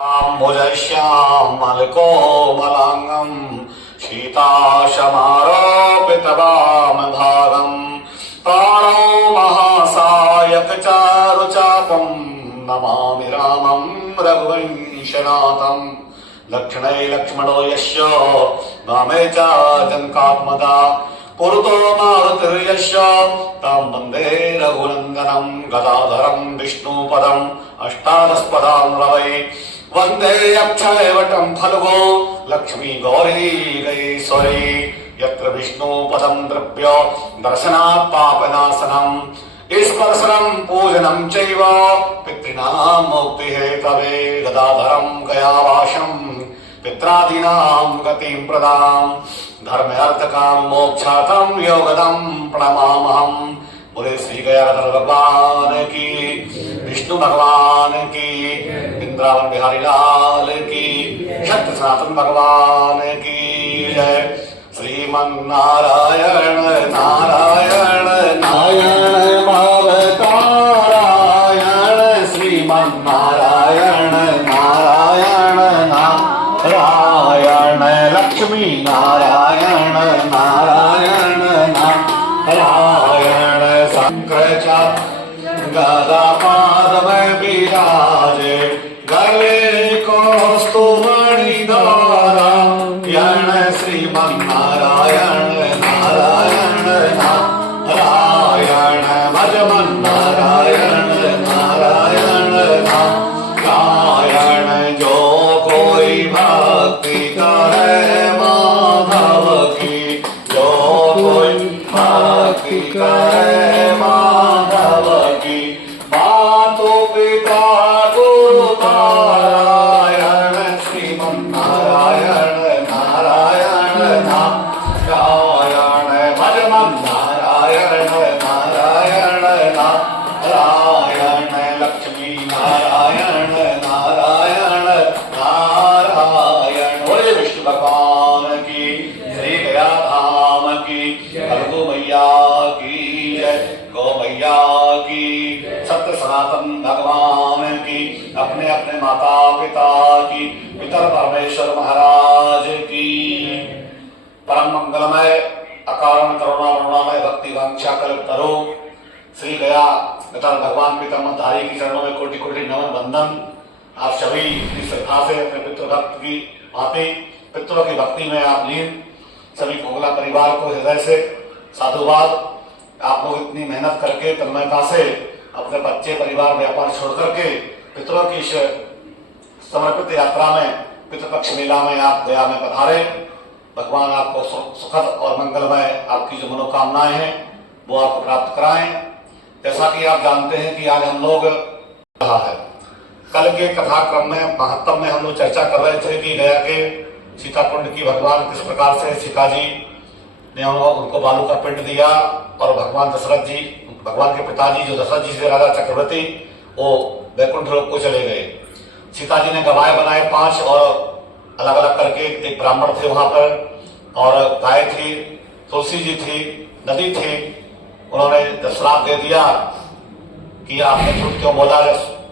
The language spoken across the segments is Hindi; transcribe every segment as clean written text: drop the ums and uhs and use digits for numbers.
भुजश्यामलकोमलाङ्गम् शीताशमारोपितवामभागम् प्राणो महासायकचारुचापम् नमामि रामम् रघुवंशनाथम्। लक्ष्मणे लक्ष्मणो यस्य नामे च जनकात्मजा पुरतो मारुतिर्यस्य तं वन्दे रघुनन्दनम्। गदाधरम् विष्णुपदम् अष्टादशपदाम् रवै वन्दे अक्षयवटं फल्गो लक्ष्मी गौरी गणेश्वरी। यत्र विष्णुपदं द्रव्य दर्शनात् पापनाशनम् स्पर्शनं पूजनं चैव पितॄणां मुक्तिहेतवे। गदाधरं गयावाशं पित्रादीनां गतिं प्रदाम् धर्म अर्थ काम मोक्षार्थं योगदं प्रणमामहम्। बोले श्री गयाधर भगवान की, विष्णु भगवान की, वृंदावन बिहारी लाल की, सत्य सनातन भगवान की जय। श्रीमन्नारायण नारायण नारायण भवतारायण श्रीमन्नारायण नारायण नारायण लक्ष्मी नारायण नारायण नारायण। शंकराचार्य गदा पादमें विराजे गले कौस्तुभमणिधारा यण श्रीमन्नारायण नारायण नारायण भजमन नारायण नारायण नारायण। जो कोई भक्ति करे माधव की, जो कोई भक्ति करे माधव की, मातु पिता गुरु नारायण श्रीमन्नारायण नारायण नारायण भजमन नारायण नारायण नारायण लक्ष्मी नारायण नारायण नारायण। बोले विष्णु भगवान की, श्री गया धाम की, गौ मैया की जय, गौ मैया की, सत्य सनातन भगवान की, अपने अपने माता पिता की, पितर परमेश्वर महाराज की। परम मंगलमय अकारण करुणा वरुणामय भक्ति वांछा कल्पतरो श्री गया गतर भगवान पितरधारी की चरणों में कोटि कोटि नमन वंदन। आप सभी इतनी श्रद्धा से अपने पितृ भक्त की भांति पितरों की भक्ति में आप लीन सभी कोगला परिवार को हृदय से साधुवाद। आप लोग इतनी मेहनत करके तन्मयता से अपने बच्चे परिवार व्यापार छोड़ करके पितरों की समर्पित यात्रा में पितृपक्ष मेला में आप गया में पधारे। भगवान आपको सुखद और मंगलमय आपकी जो मनोकामनाएं हैं वो आपको प्राप्त कराएं। जैसा कि आप जानते हैं कि आज हम लोग रहा है कल के कथाक्रम में महत्व में हम लोग चर्चा कर रहे थे कि गया के सीता कुंड की भगवान किस प्रकार से सीता जी ने उनको बालू का पिंड दिया और भगवान दशरथ जी भगवान के पिताजी जो दशरथ जी से राजा चक्रवर्ती वो वैकुंठ लोक को चले गए। सीता जी ने गवाए बनाए 5 और अलग अलग करके एक ब्राह्मण थे वहां पर और गाय थी, तुलसी जी थी, नदी थी। उन्होंने श्राप दे दिया कि आपने झूठ क्यों बोला।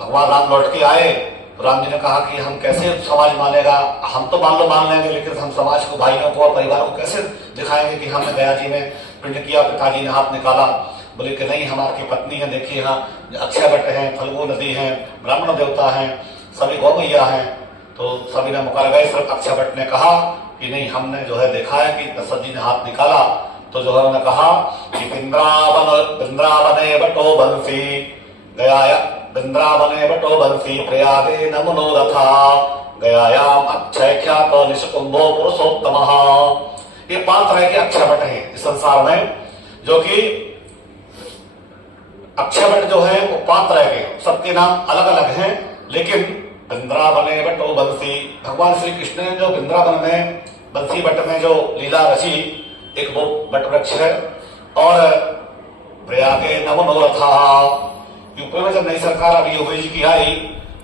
भगवान राम लौट के आए तो राम जी ने कहा कि हम कैसे समाज मानेगा, हम तो मान लो मान लेंगे लेकिन हम समाज को भाइयों को और परिवार को कैसे दिखाएंगे कि हमने गया जी में पिंड किया, पिताजी ने हाथ निकाला। बोले कि नहीं हम आपकी पत्नी है, देखिए यहाँ अक्षयवट है, फल्गु नदी है, ब्राह्मण देवता है, सभी गौ मैया है। तो सभी ने मुकर गए। सिर्फ अक्षयवट ने कहा कि नहीं हमने जो है देखा है कि दशरथ जी ने हाथ निकाला। तो जो है उन्होंने कहा कि वृंदावने बटो बंसी गया वृंदावने बटो बंसी प्रयागे न मनोरथा गयायाम अक्षय ख्यात निष्कुंभो पुरुषोत्तम। ये 5 तरह के अक्षयवट हैं इस संसार में, जो कि अक्षयवट जो है वो 5 तरह के, सबके नाम अलग अलग हैं। लेकिन वृंदावने बटो बंसी भगवान श्री कृष्ण ने जो वृंदावन में बंसी बट में जो लीला रची एक वो बट वृक्ष है। और प्रयागे न मनोरथा यूपी में जब नई सरकार अभी योगी जी की आई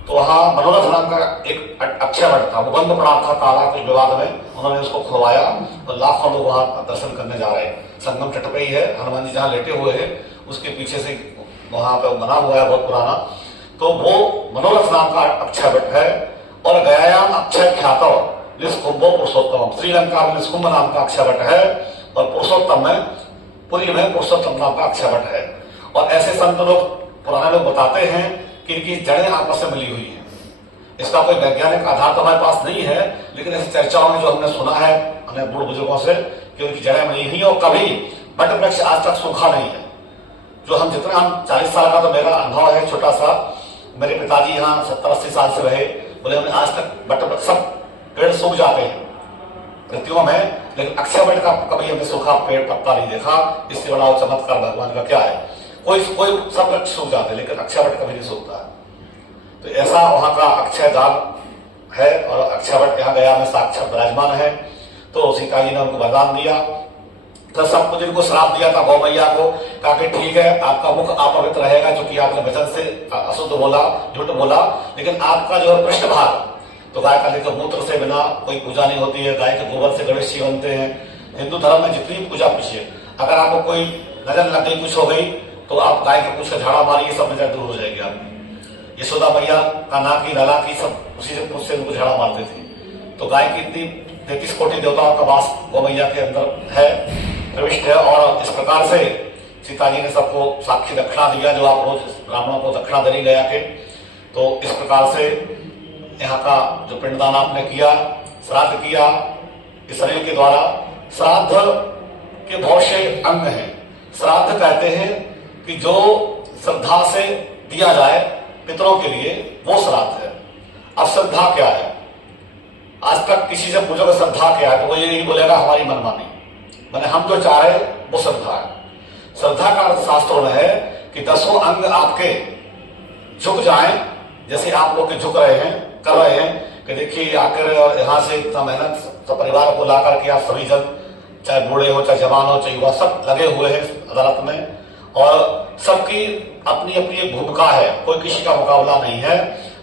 तो वहां मनोरथ नाम का एक अक्षयवट था, वो बंद पड़ा था ताला के विवाद में। उन्होंने उसको खुलवाया तो लाखों लोग वहां दर्शन करने जा रहे हैं। संगम तट पे ही है, हनुमान जी जहाँ लेटे हुए हैं उसके पीछे से वहां पे बना हुआ है बहुत पुराना। तो वो मनोरथ नाम का अक्षय वट है। और अक्षयम अक्षय ख्यातो निष्कुंभो पुरुषोत्तम। श्रीलंका में निष्कुंभ नाम का अक्षय वट है और पुरुषोत्तम में पुरी में पुरुषोत्तम नाम का अक्षय वट है। और ऐसे संत लोग पुराने लोग बताते हैं कि इनकी जड़ें आपस में मिली हुई हैं। इसका कोई वैज्ञानिक आधार तो हमारे पास नहीं है, लेकिन ऐसी चर्चाओं में जो हमने सुना है अपने बूढ़ बुजुर्गों से कि उनकी जड़ें मिली हुई और कभी वट वृक्ष आज तक सूखा नहीं है। जो हम 40 साल का तो मेरा अनुभव है छोटा सा, मेरे पिताजी यहाँ 70-80 साल से रहे, बोले हमने आज तक वट वृक्ष सब पेड़ सूख जाते हैं ऋतुओं में, लेकिन अक्षय वट का कभी हमने सूखा पेड़ पत्ता नहीं देखा। इससे बड़ा चमत्कार भगवान का क्या है। कोई सब वृक्ष सूख जाते लेकिन अक्षय वट कभी नहीं सूखता। तो ऐसा वहां का अक्षय धाम है और अक्षय वट यहाँ गया में साक्षात विराजमान है। तो सीता जी ने उनको वरदान दिया, तो सब कुछ इनको श्राप दिया था गौ मैया को, कहा कि ठीक है आपका मुख अपवित्र रहेगा क्योंकि आपने वचन से अशुद्ध बोला, झूठ बोला, लेकिन आपका जो है पृष्ठ भाग तो गाय का लेकर मूत्र से बिना कोई पूजा नहीं होती है। गाय के गोबर से गणेश जी बनते हैं। हिंदू धर्म में जितनी पूजा पूछिए, अगर आपको कोई नजर लग गई कुछ हो गई तो आप गाय के पूछ का झाड़ा मारिए, सब नजर दूर हो जाएगी आपकी। यशोदा मैया का नाक की लला की सब उसी से पूछ से उनको झाड़ा मारते थे। तो गाय की इतनी 33 कोटि देवताओं का वास गौ मैया के अंदर है, प्रविष्ट है। और इस प्रकार से सीता जी ने सबको साक्षी दक्षिणा दिया, जो आप रोज ब्राह्मणों को दक्षिणा देने गया के। तो इस प्रकार से यहाँ का जो पिंडदान आपने किया, श्राद्ध किया इस शरीर के द्वारा। श्राद्ध के बहुत से अंग हैं। श्राद्ध कहते हैं कि जो श्रद्धा से दिया जाए पितरों के लिए, वो श्राद्ध है। अब श्रद्धा क्या है? आज तक किसी से पूछोगे श्रद्धा क्या है तो वो ये नहीं बोलेगा हमारी मनमानी, मैंने हम जो चाह रहे वो श्रद्धा है। श्रद्धा का अर्थ शास्त्रों में है कि 10 अंग आपके झुक जाएं, जैसे आप लोग के झुक रहे हैं, कर रहे हैं कि देखिए आकर और यहाँ से इतना मेहनत सब परिवार को ला करके आप सभी जन, चाहे बूढ़े हो चाहे जवान हो चाहे युवा, सब लगे हुए हैं अदालत में और सबकी अपनी अपनी एक भूमिका है, कोई किसी का मुकाबला नहीं है।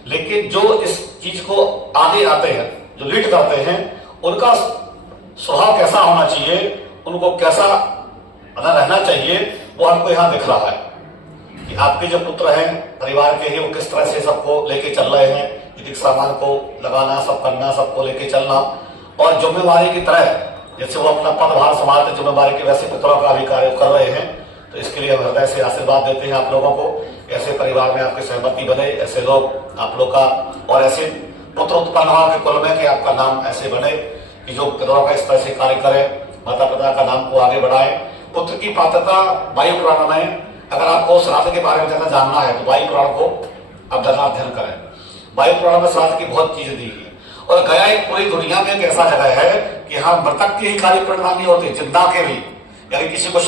लेकिन जो इस चीज को आगे आते हैं, जो लीड करते हैं, उनका स्वभाव कैसा होना चाहिए, उनको कैसा रहना चाहिए, वो हमको यहाँ दिख रहा है कि आपके जो पुत्र हैं परिवार के ही, वो किस तरह से सबको लेके चल रहे हैं। विधिक सामान को लगाना, सब करना, सबको लेके चलना और जिम्मेवारी की तरह जैसे वो अपना पदभार संभालते जिम्मेवारी के, वैसे पुत्रों का भी कार्य कर रहे हैं। तो इसके लिए हम हृदय से आशीर्वाद देते हैं आप लोगों को, ऐसे परिवार में आपकी सहमति बने, ऐसे लोग आप लोग का और ऐसे पुत्र उत्पन्न हो के कुल में कि आपका नाम ऐसे बने कि जो पितरों का इस तरह से कार्य करे, माता पिता का नाम को आगे बढ़ाए। पुत्र की पात्रता वायु पुराण में, अगर आपको श्राद्ध के बारे में ज्यादा जानना है तो वायु पुराण को आप ज्यादा अध्ययन करें। वायु पुराण में श्राद्ध की बहुत चीजें दी है। और गया एक पूरी दुनिया में एक ऐसा जगह है कि यहाँ मृतक के ही कार्य परिणाम नहीं होते, जिंदा के भी, यानी किसी को